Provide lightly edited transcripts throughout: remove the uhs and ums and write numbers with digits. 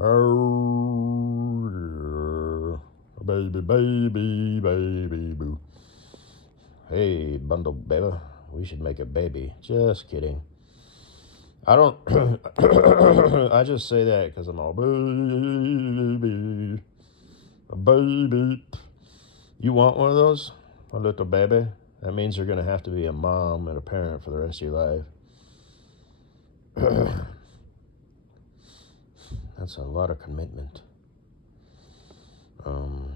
Oh, baby, baby, baby, boo. Hey, bundle baby, we should make a baby. Just kidding. I don't. I just say that because I'm all baby, baby. You want one of those? A little baby? That means you're going to have to be a mom and a parent for the rest of your life. That's a lot of commitment. So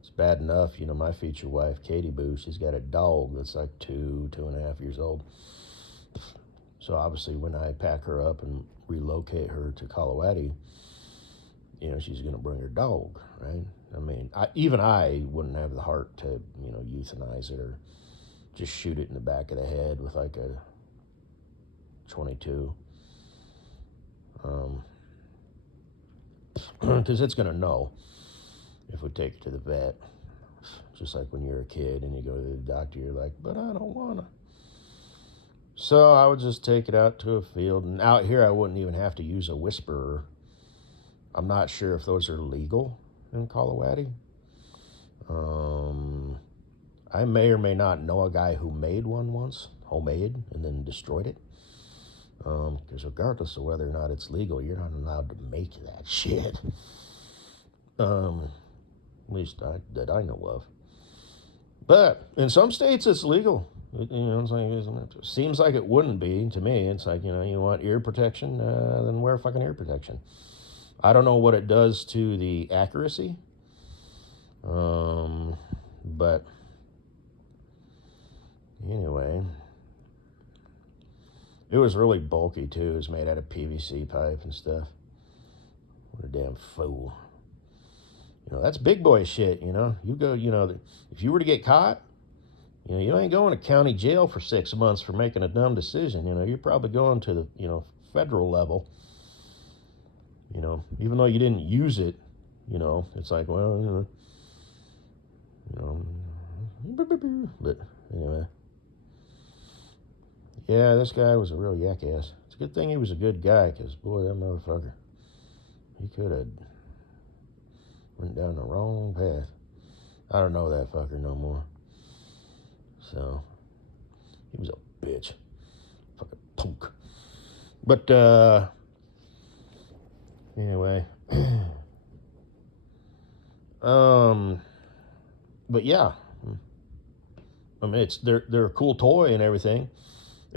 it's bad enough, my future wife, Katie Boo, she's got a dog that's like 2.5 years old. So obviously when I pack her up and relocate her to Colorado, she's going to bring her dog, right? I mean, I wouldn't have the heart to, euthanize it or just shoot it in the back of the head with like a 22. Because it's going to know if we take it to the vet. Just like when you're a kid and you go to the doctor, you're like, but I don't want to. So I would just take it out to a field. And out here, I wouldn't even have to use a whisperer. I'm not sure if those are legal in Colorado. I may or may not know a guy who made one once, homemade, and then destroyed it. Because regardless of whether or not it's legal, you're not allowed to make that shit. At least that I know of. But in some states, it's legal. It's like, it seems like it wouldn't be to me. It's like, you want ear protection, then wear fucking ear protection. I don't know what it does to the accuracy. But anyway, it was really bulky too. It was made out of PVC pipe and stuff. What a damn fool. That's big boy shit, You go, if you were to get caught, you ain't going to county jail for 6 months for making a dumb decision. You're probably going to the, federal level. Even though you didn't use it, it's like, well, but anyway. Yeah, this guy was a real yak ass. It's a good thing he was a good guy, because, boy, that motherfucker, he could have went down the wrong path. I don't know that fucker no more. So, he was a bitch. Fucking punk. But, anyway. But yeah. I mean, they're a cool toy and everything.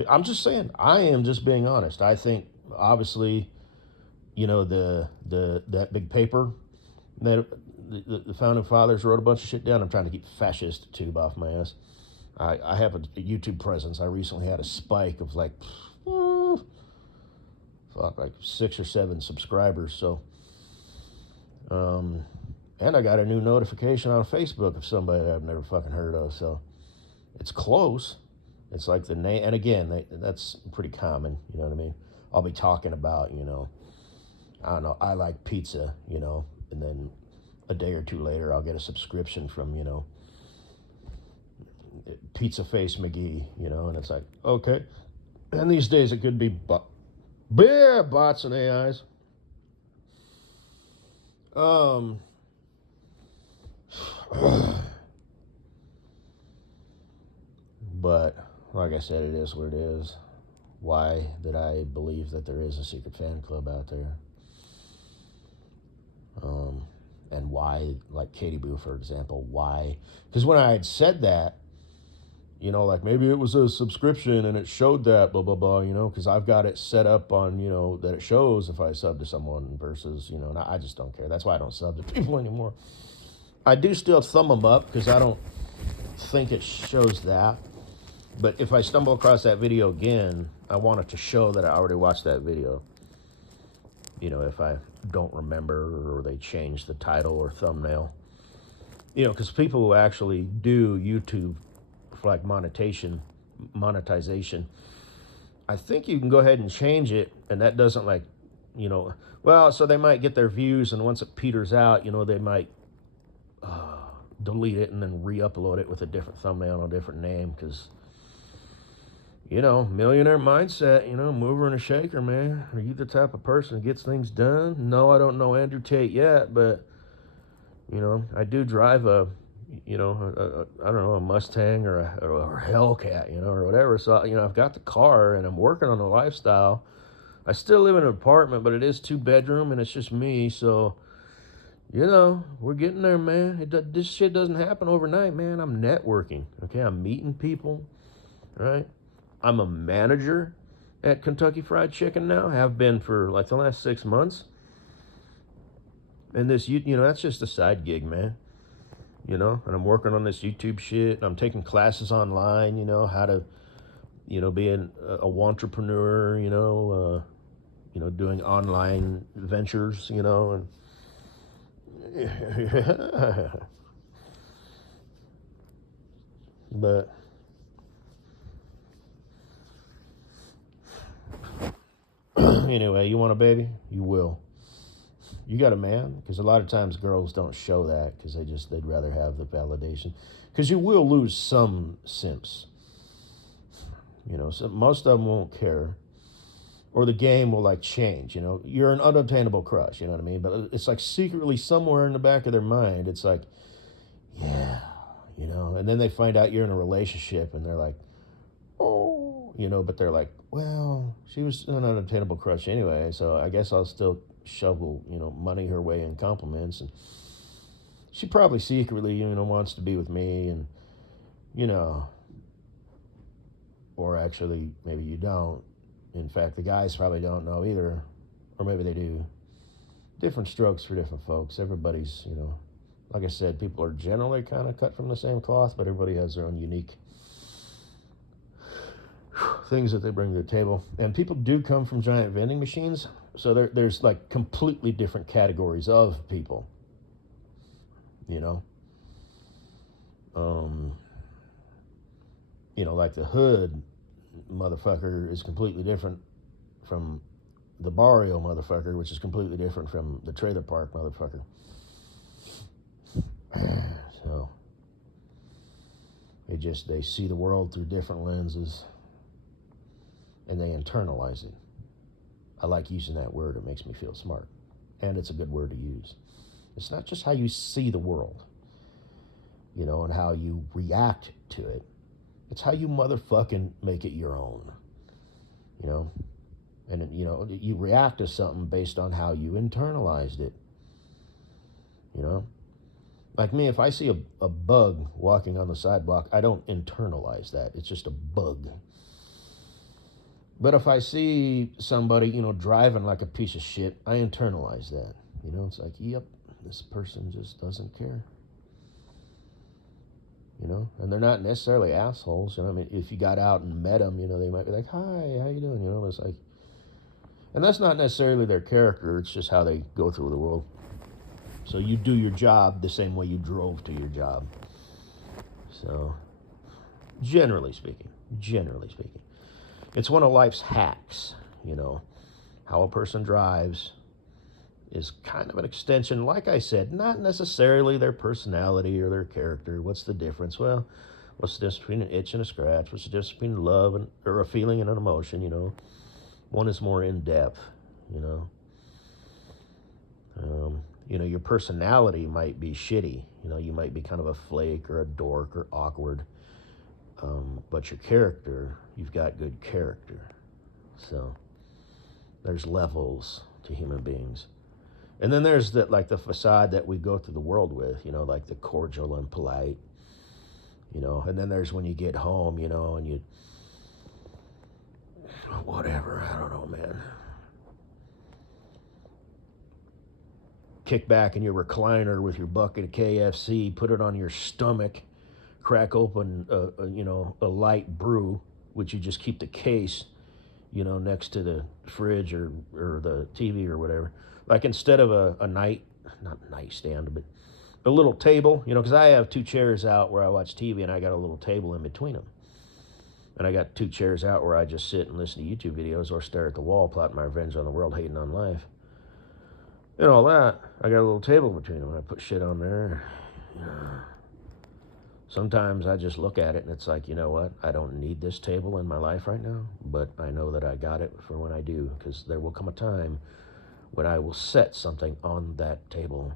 I'm just saying, I am just being honest. I think, obviously, that big paper that the founding fathers wrote a bunch of shit down. I'm trying to keep fascist tube off my ass. I have a YouTube presence. I recently had a spike of like 6 or 7 subscribers. So, and I got a new notification on Facebook of somebody that I've never fucking heard of. So it's close. It's like the name, and again, that's pretty common. You know what I mean? I'll be talking about, I don't know, I like pizza, and then a day or two later, I'll get a subscription from, Pizza Face McGee, and it's like, okay. And these days it could be bots and AIs. But like I said, it is what it is. Why did I believe that there is a secret fan club out there? And why, like Katie Boo, for example, why? Because when I had said that, like maybe it was a subscription and it showed that, blah, blah, blah, because I've got it set up on, that it shows if I sub to someone versus, and I just don't care. That's why I don't sub to people anymore. I do still thumb them up because I don't think it shows that. But if I stumble across that video again, I want it to show that I already watched that video. If I don't remember or they change the title or thumbnail. Because people who actually do YouTube for like monetization, I think you can go ahead and change it, and that doesn't so they might get their views, and once it peters out, they might delete it and then re-upload it with a different thumbnail and a different name, because millionaire mindset, mover and a shaker, man. Are you the type of person that gets things done? No, I don't know Andrew Tate yet, but, I do drive I don't know, a Mustang or a Hellcat, or whatever. So, I've got the car and I'm working on the lifestyle. I still live in an apartment, but it is 2 bedroom and it's just me. So, we're getting there, man. This shit doesn't happen overnight, man. I'm networking, okay? I'm meeting people, right? I'm a manager at Kentucky Fried Chicken now. Have been for like the last 6 months. And this, that's just a side gig, man. And I'm working on this YouTube shit. I'm taking classes online, how to, be a entrepreneur, doing online ventures, and but anyway, you want a baby? You will. You got a man? Because a lot of times girls don't show that because they'd rather have the validation. Because you will lose some simps. So most of them won't care. Or the game will like change, You're an unobtainable crush, you know what I mean? But it's like secretly somewhere in the back of their mind, it's like, yeah, And then they find out you're in a relationship and they're like, oh, but they're like, well, she was an unobtainable crush anyway, so I guess I'll still shovel, money her way in compliments. And she probably secretly, wants to be with me and, or actually maybe you don't. In fact, the guys probably don't know either, or maybe they do. Different strokes for different folks. Everybody's, like I said, people are generally kind of cut from the same cloth, but everybody has their own unique things that they bring to the table. And people do come from giant vending machines, so there's like completely different categories of people, like the hood motherfucker is completely different from the barrio motherfucker, which is completely different from the trailer park motherfucker. So they see the world through different lenses and they internalize it. I like using that word. It makes me feel smart. And it's a good word to use. It's not just how you see the world, and how you react to it. It's how you motherfucking make it your own, And, you react to something based on how you internalized it, Like me, if I see a bug walking on the sidewalk, I don't internalize that. It's just a bug. But if I see somebody, driving like a piece of shit, I internalize that. It's like, yep, this person just doesn't care. And they're not necessarily assholes. I mean, if you got out and met them, they might be like, hi, how you doing? It's like, and that's not necessarily their character. It's just how they go through the world. So you do your job the same way you drove to your job. So, generally speaking, it's one of life's hacks, how a person drives is kind of an extension, like I said, not necessarily their personality or their character. What's the difference? Well, what's the difference between an itch and a scratch? What's the difference between love or a feeling and an emotion, One is more in-depth, your personality might be shitty. You might be kind of a flake or a dork or awkward. But your character, you've got good character. So there's levels to human beings. And then there's the facade that we go through the world with, like the cordial and polite, and then there's when you get home, and you, whatever, I don't know, man. Kick back in your recliner with your bucket of KFC, put it on your stomach, crack open, a light brew, which you just keep the case, next to the fridge or the TV or whatever. Like instead of not nightstand, but a little table, because I have 2 chairs out where I watch TV and I got a little table in between them. And I got 2 chairs out where I just sit and listen to YouTube videos or stare at the wall, plotting my revenge on the world, hating on life. And all that, I got a little table between them and I put shit on there. Sometimes I just look at it and it's like, you know what? I don't need this table in my life right now, but I know that I got it for when I do, because there will come a time when I will set something on that table,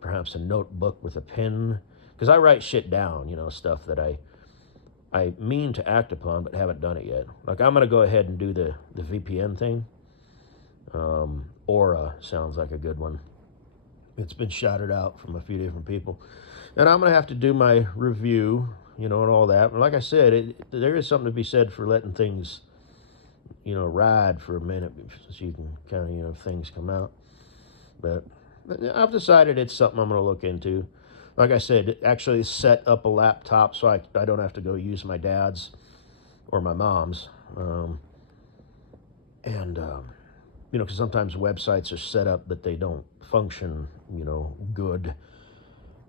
perhaps a notebook with a pen, because I write shit down, stuff that I mean to act upon but haven't done it yet. Like, I'm going to go ahead and do the VPN thing. Aura sounds like a good one. It's been shouted out from a few different people. And I'm going to have to do my review, and all that. And like I said, there is something to be said for letting things, ride for a minute so you can kind of, things come out. But I've decided it's something I'm going to look into. Like I said, actually set up a laptop so I don't have to go use my dad's or my mom's. Because sometimes websites are set up that they don't function, good,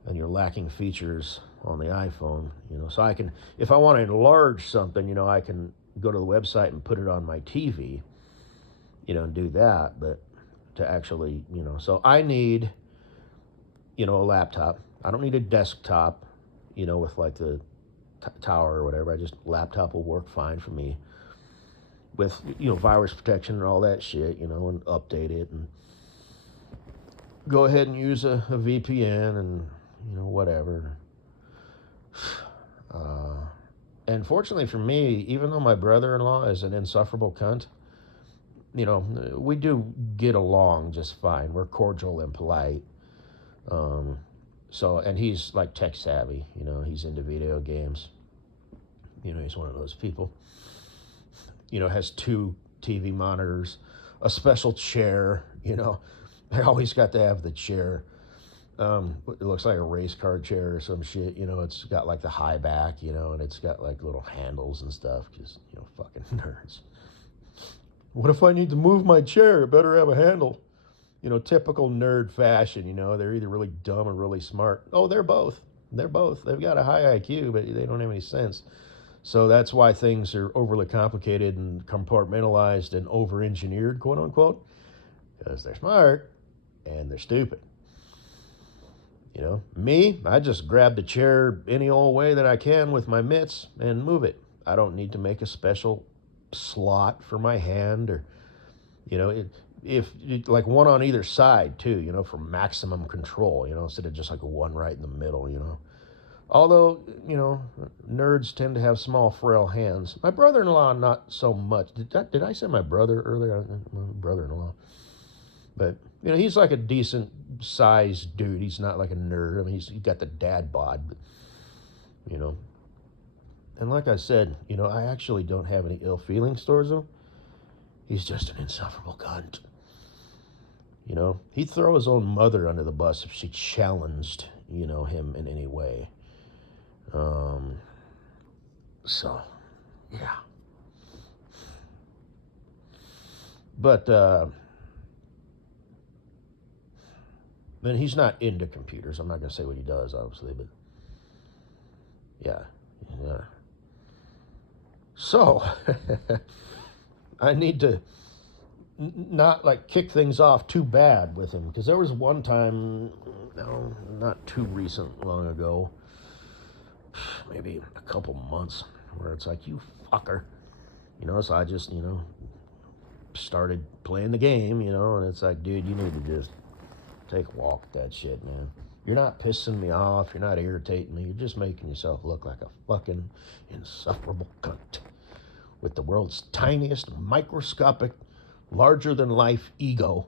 and you're lacking features on the iPhone, So I can, if I want to enlarge something, I can go to the website and put it on my TV, and do that. But to actually, so I need, a laptop. I don't need a desktop, with like the tower or whatever. I just, laptop will work fine for me with, virus protection and all that shit, and update it and go ahead and use a VPN and, whatever. And fortunately for me, even though my brother-in-law is an insufferable cunt, we do get along just fine. We're cordial and polite. And he's like tech savvy, he's into video games. He's one of those people. Has 2 TV monitors, a special chair, I always got to have the chair. It looks like a race car chair or some shit, it's got like the high back, and it's got like little handles and stuff, because, fucking nerds. What if I need to move my chair? It better have a handle. Typical nerd fashion, they're either really dumb or really smart. Oh, they're both. They've got a high IQ, but they don't have any sense. So that's why things are overly complicated and compartmentalized and over-engineered, quote unquote, because they're smart and they're stupid. Me, I just grab the chair any old way that I can with my mitts and move it. I don't need to make a special slot for my hand, or, if like one on either side too, for maximum control, instead of just like a one right in the middle, Although, nerds tend to have small, frail hands. My brother-in-law, not so much. Did I say my brother earlier? My brother-in-law. But, he's like a decent-sized dude. He's not like a nerd. I mean, he's got the dad bod, but, And like I said, I actually don't have any ill feelings towards him. He's just an insufferable cunt. He'd throw his own mother under the bus if she challenged, him in any way. So, yeah. But, then he's not into computers. I'm not going to say what he does, obviously, but, yeah. So, I need to not, like, kick things off too bad with him, because there was one time, no, not too long ago, maybe a couple months, where it's like, you fucker, so I just, started playing the game, and it's like, dude, you need to just take a walk with that shit, man. You're not pissing me off, you're not irritating me, you're just making yourself look like a fucking insufferable cunt with the world's tiniest, microscopic, larger-than-life ego.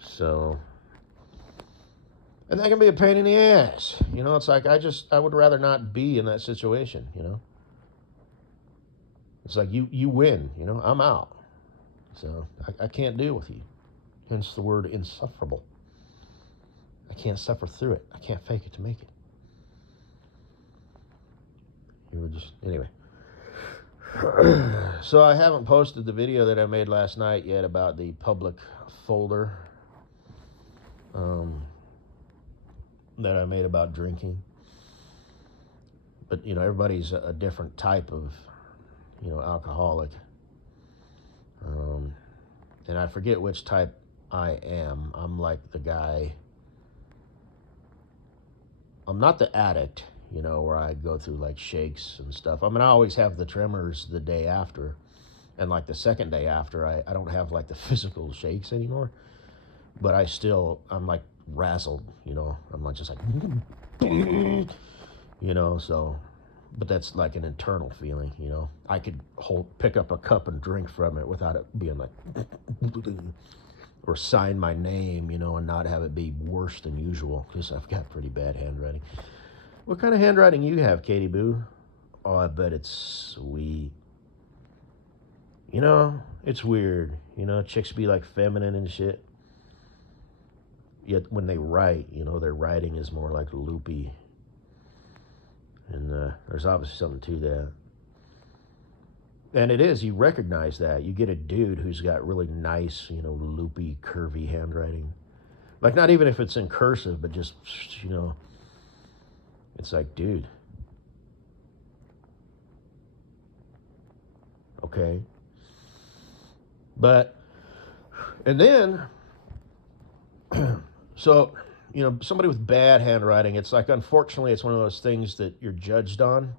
So, and that can be a pain in the ass. It's like, I would rather not be in that situation, It's like, you win, I'm out. So, I can't deal with you. Hence the word insufferable. I can't suffer through it. I can't fake it to make it. Anyway. So I haven't posted the video that I made last night yet about the public folder that I made about drinking. But, everybody's a different type of, alcoholic. And I forget which type I am. I'm like the guy I'm not the addict, you know, where I go through like shakes and stuff. I mean, I always have the tremors the day after, and like the second day after, I don't have like the physical shakes anymore, but I'm like razzled, you know. I'm like just like, you know, so, but that's like an internal feeling, you know. I could pick up a cup and drink from it without it being like, or sign my name, you know, and not have it be worse than usual because I've got pretty bad handwriting. What kind of handwriting you have, Katie Boo? Oh, I bet it's sweet. You know, it's weird. You know, chicks be like feminine and shit. Yet when they write, you know, their writing is more like loopy. And there's obviously something to that. And it is, you recognize that. You get a dude who's got really nice, you know, loopy, curvy handwriting. Like, not even if it's in cursive, but just, you know, it's like, dude. Okay. But, and then, so, you know, somebody with bad handwriting, it's like, unfortunately, it's one of those things that you're judged on.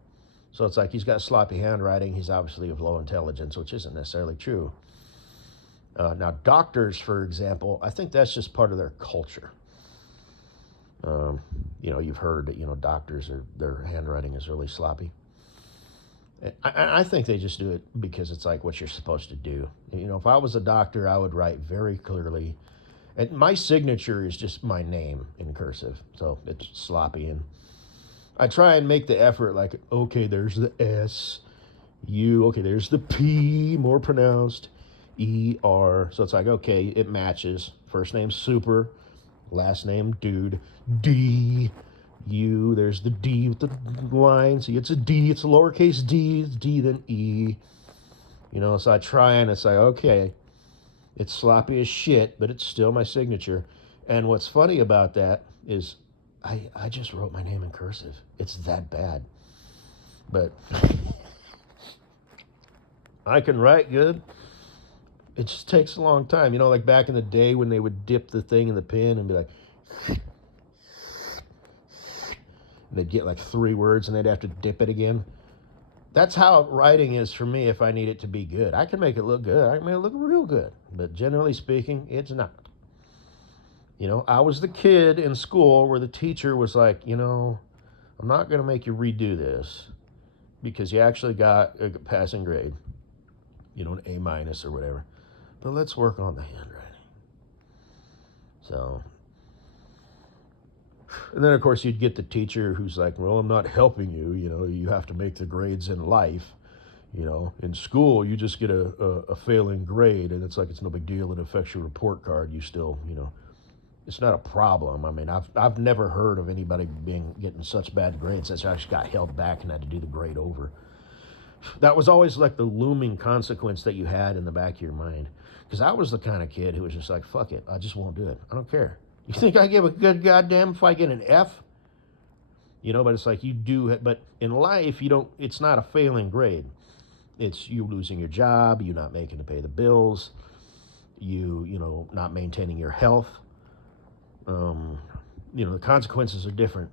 So it's like he's got sloppy handwriting. He's obviously of low intelligence, which isn't necessarily true. Now, doctors, for example, I think that's just part of their culture. You know, you've heard that, you know, doctors their handwriting is really sloppy. I think they just do it because it's like what you're supposed to do. You know, if I was a doctor, I would write very clearly. And my signature is just my name in cursive. So it's sloppy. And I try and make the effort like, okay, there's the S, U, okay, there's the P, more pronounced, E, R. So it's like, okay, it matches. First name, super. Last name, dude. D, U. There's the D with the line. See, it's a D. It's a lowercase d. It's D, then E. You know, so I try and it's like, okay, it's sloppy as shit, but it's still my signature. And what's funny about that is I just wrote my name in cursive. It's that bad. But I can write good. It just takes a long time. You know, like back in the day when they would dip the thing in the pen and be like, and they'd get like 3 words and they'd have to dip it again. That's how writing is for me if I need it to be good. I can make it look good. I can make it look real good. But generally speaking, it's not. You know, I was the kid in school where the teacher was like, you know, I'm not going to make you redo this because you actually got a passing grade, you know, an A minus or whatever. But let's work on the handwriting. So, and then of course you'd get the teacher who's like, well, I'm not helping you. You know, you have to make the grades in life. You know, in school, you just get a failing grade, and it's like it's no big deal. It affects your report card. You still, you know, it's not a problem. I mean, I've never heard of anybody getting such bad grades that actually got held back and had to do the grade over. That was always like the looming consequence that you had in the back of your mind. Because I was the kind of kid who was just like, fuck it, I just won't do it. I don't care. You think I give a good goddamn if I get an F? You know, but it's like you do, but in life, you don't, it's not a failing grade. It's you losing your job, you not making to pay the bills, you know, not maintaining your health. You know, the consequences are different.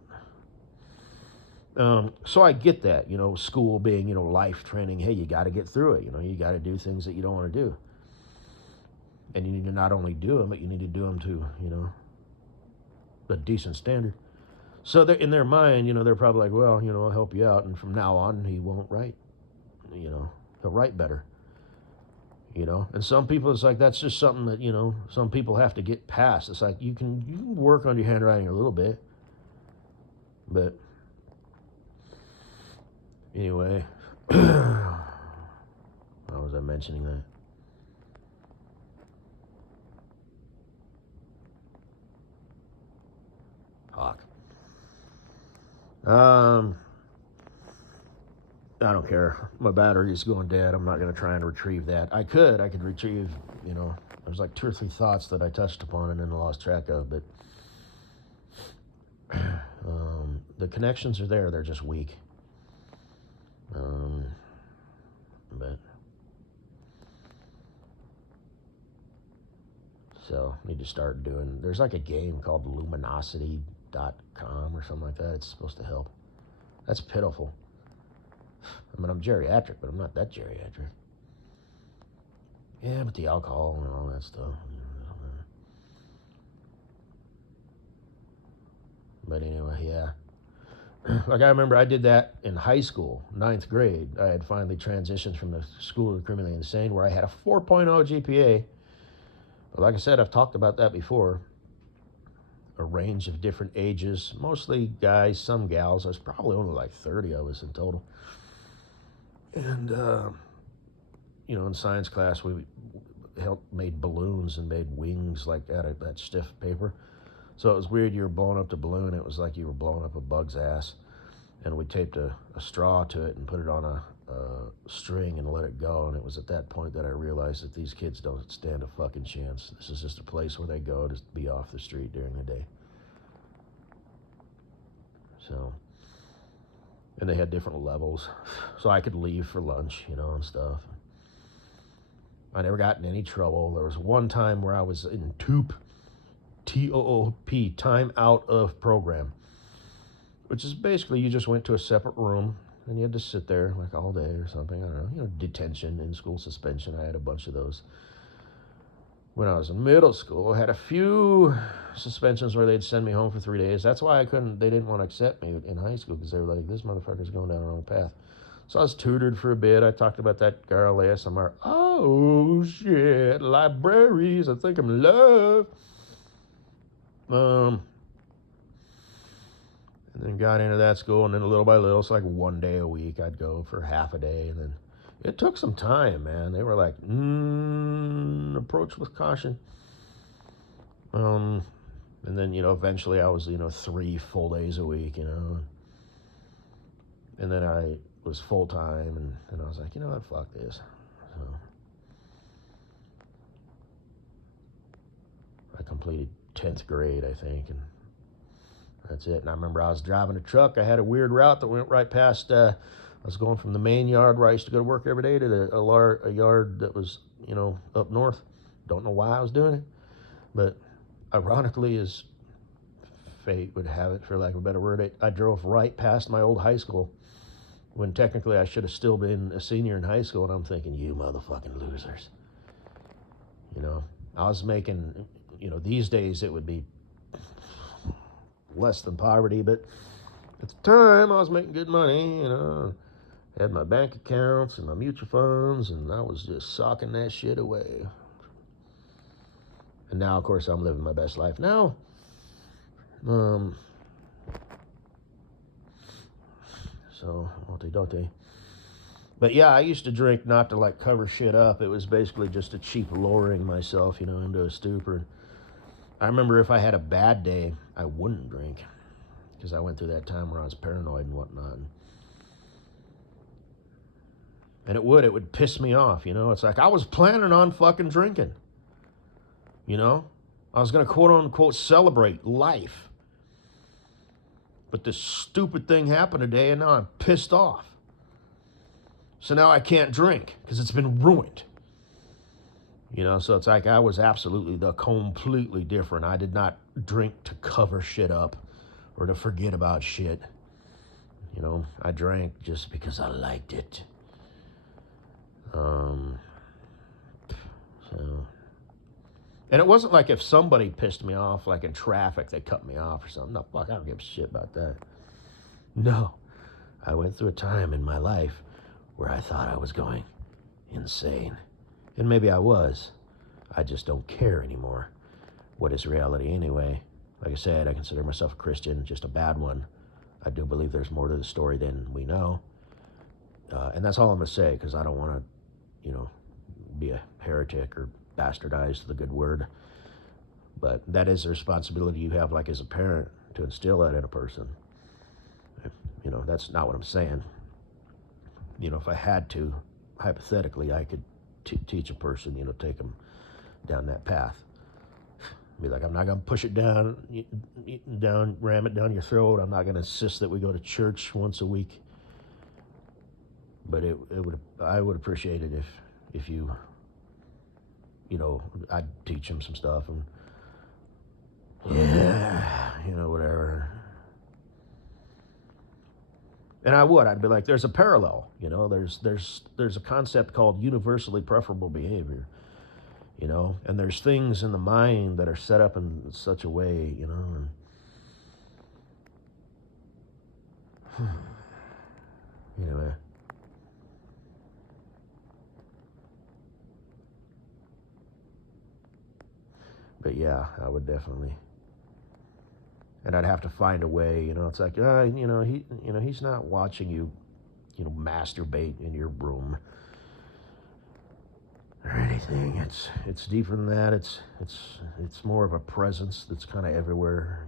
So I get that, you know, school being, you know, life training. Hey, you got to get through it. You know, you got to do things that you don't want to do. And you need to not only do them, but you need to do them to, you know, a decent standard. So they're in their mind, you know, they're probably like, well, you know, I'll help you out. And from now on, he won't write, you know, he'll write better. You know, and some people, it's like that's just something that, you know, some people have to get past. It's like you can work on your handwriting a little bit, but anyway, how was I mentioning that? Hawk. I don't care. My battery's going dead. I'm not going to try and retrieve that. I could retrieve, you know, there's like 2 or 3 thoughts that I touched upon and then lost track of, but the connections are there. They're just weak. But so need to start doing. There's like a game called Luminosity .com or something like that. It's supposed to help. That's pitiful. I mean, I'm geriatric, but I'm not that geriatric. Yeah, but the alcohol and all that stuff. But anyway, yeah. Like I remember I did that in high school, 9th grade. I had finally transitioned from the school of the criminally insane where I had a 4.0 GPA. But like I said, I've talked about that before. A range of different ages, mostly guys, some gals. I was probably only like 30 of us in total. And, in science class, we made balloons and made wings like out of that stiff paper. So it was weird. You were blowing up the balloon. It was like you were blowing up a bug's ass. And we taped a straw to it and put it on a string and let it go. And it was at that point that I realized that these kids don't stand a fucking chance. This is just a place where they go to be off the street during the day. So, and they had different levels. So I could leave for lunch, and stuff. I never got in any trouble. There was one time where I was in TOOP, T-O-O-P, time out of program, which is basically you just went to a separate room and you had to sit there like all day or something. I don't know, detention, in-school suspension. I had a bunch of those. When I was in middle school, I had a few suspensions where they'd send me home for 3 days. That's why they didn't want to accept me in high school, because they were like, this motherfucker's going down the wrong path. So I was tutored for a bit. I talked about that girl ASMR. Oh, shit, libraries, I think I'm in love. And then got into that school, and then little by little, it's like 1 day a week I'd go for half a day, and then it took some time, man. They were like, approach with caution. And then, eventually I was, 3 full days a week, And then I was full-time, and I was like, what, fuck this. So I completed 10th grade, I think, and that's it. And I remember I was driving a truck. I had a weird route that went right past, I was going from the main yard where I used to go to work every day to a yard that was, up north. Don't know why I was doing it. But ironically, as fate would have it, for lack of a better word, I drove right past my old high school when technically I should have still been a senior in high school. And I'm thinking, you motherfucking losers. I was making, these days it would be less than poverty, but at the time I was making good money, had my bank accounts and my mutual funds, and I was just socking that shit away. And now, of course, I'm living my best life now. So, ote-dote. But yeah, I used to drink not to like cover shit up. It was basically just a cheap lowering myself, into a stupor. I remember if I had a bad day, I wouldn't drink, because I went through that time where I was paranoid and whatnot. And it would piss me off, It's like I was planning on fucking drinking, I was going to quote unquote celebrate life. But this stupid thing happened today, and now I'm pissed off. So now I can't drink because it's been ruined. So it's like I was absolutely completely different. I did not drink to cover shit up or to forget about shit. I drank just because I liked it. And it wasn't like if somebody pissed me off, like in traffic, they cut me off or something. No, fuck, I don't give a shit about that. No, I went through a time in my life where I thought I was going insane. And maybe I was. I just don't care anymore. What is reality anyway? Like I said, I consider myself a Christian, just a bad one. I do believe there's more to the story than we know. And that's all I'm going to say, because I don't want to, be a heretic or bastardize the good word. But that is the responsibility you have, like as a parent, to instill that in a person. That's not what I'm saying. If I had to, hypothetically, I could teach a person, take them down that path. Be like, I'm not going to push it down, ram it down your throat. I'm not going to insist that we go to church once a week. But I would appreciate it if you, I'd teach them some stuff, and whatever. And I'd be like, there's a parallel, there's a concept called universally preferable behavior, and there's things in the mind that are set up in such a way, and anyway. But yeah, I would definitely, and I'd have to find a way, it's like, he's not watching you, masturbate in your room or anything. It's deeper than that. It's more of a presence that's kind of everywhere,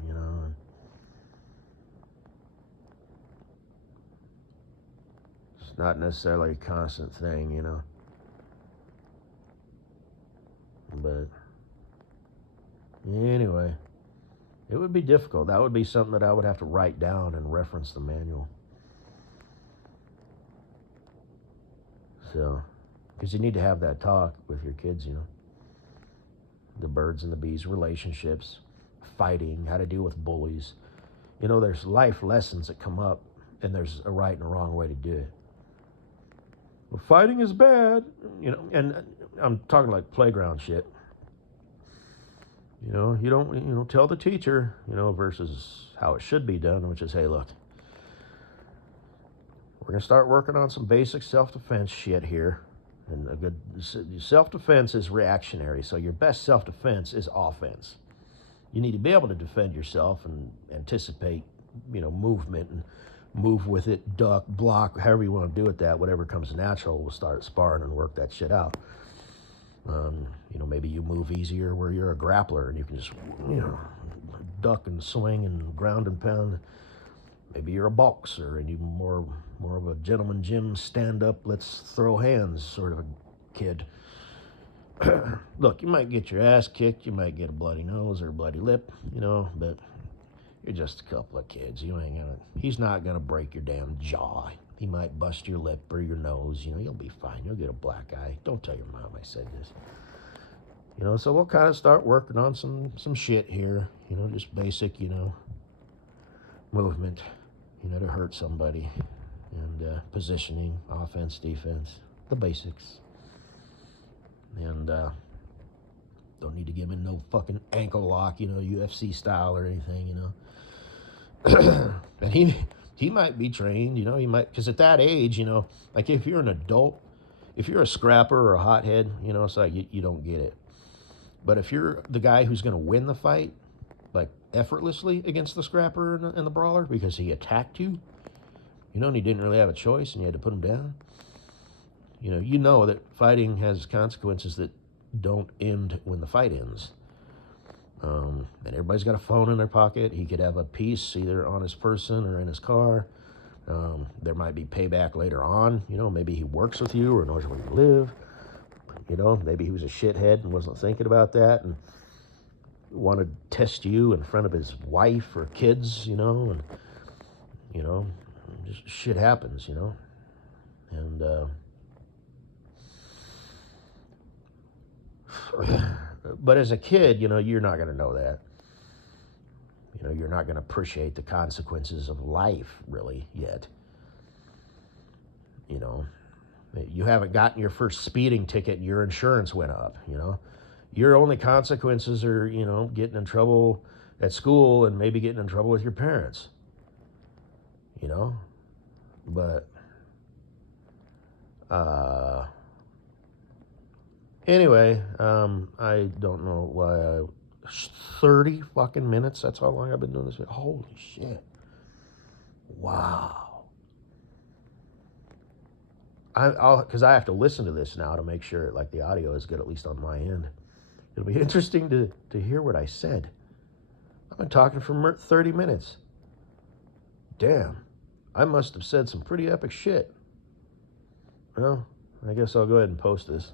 It's not necessarily a constant thing, But anyway, it would be difficult. That would be something that I would have to write down and reference the manual. So, because you need to have that talk with your kids, The birds and the bees, relationships, fighting, how to deal with bullies. There's life lessons that come up, and there's a right and a wrong way to do it. Well, fighting is bad, and I'm talking like playground shit. You don't, tell the teacher, versus how it should be done, which is, hey, look, we're going to start working on some basic self-defense shit here. And a good self-defense is reactionary, so your best self-defense is offense. You need to be able to defend yourself and anticipate, movement and move with it, duck, block, however you want to do it. That whatever comes natural, we'll start sparring and work that shit out. Maybe you move easier where you're a grappler and you can just, duck and swing and ground and pound. Maybe you're a boxer and you more of a gentleman Jim stand up, let's throw hands sort of a kid. Look, you might get your ass kicked, you might get a bloody nose or a bloody lip, but you're just a couple of kids. He's not gonna break your damn jaw. He might bust your lip or your nose, you'll be fine. You'll get a black eye. Don't tell your mom I said this. So we'll kind of start working on some shit here, just basic, movement, to hurt somebody, and positioning, offense, defense, the basics. And don't need to give him no fucking ankle lock, UFC style or anything, And he might be trained, he might, because at that age, like if you're an adult, if you're a scrapper or a hothead, it's like you don't get it. But if you're the guy who's going to win the fight, like effortlessly against the scrapper and the brawler because he attacked you, and he didn't really have a choice and you had to put him down, you know that fighting has consequences that don't end when the fight ends. And everybody's got a phone in their pocket. He could have a piece either on his person or in his car. There might be payback later on. Maybe he works with you or knows where you live. Maybe he was a shithead and wasn't thinking about that and wanted to test you in front of his wife or kids, and, just shit happens, And, but as a kid, you're not going to know that. You're not going to appreciate the consequences of life really yet. You haven't gotten your first speeding ticket and your insurance went up, Your only consequences are, getting in trouble at school and maybe getting in trouble with your parents, But, anyway, I don't know why 30 fucking minutes, that's how long I've been doing this. Holy shit. Wow. Because I have to listen to this now to make sure like the audio is good, at least on my end. It'll be interesting to hear what I said. I've been talking for 30 minutes. Damn, I must have said some pretty epic shit. Well, I guess I'll go ahead and post this.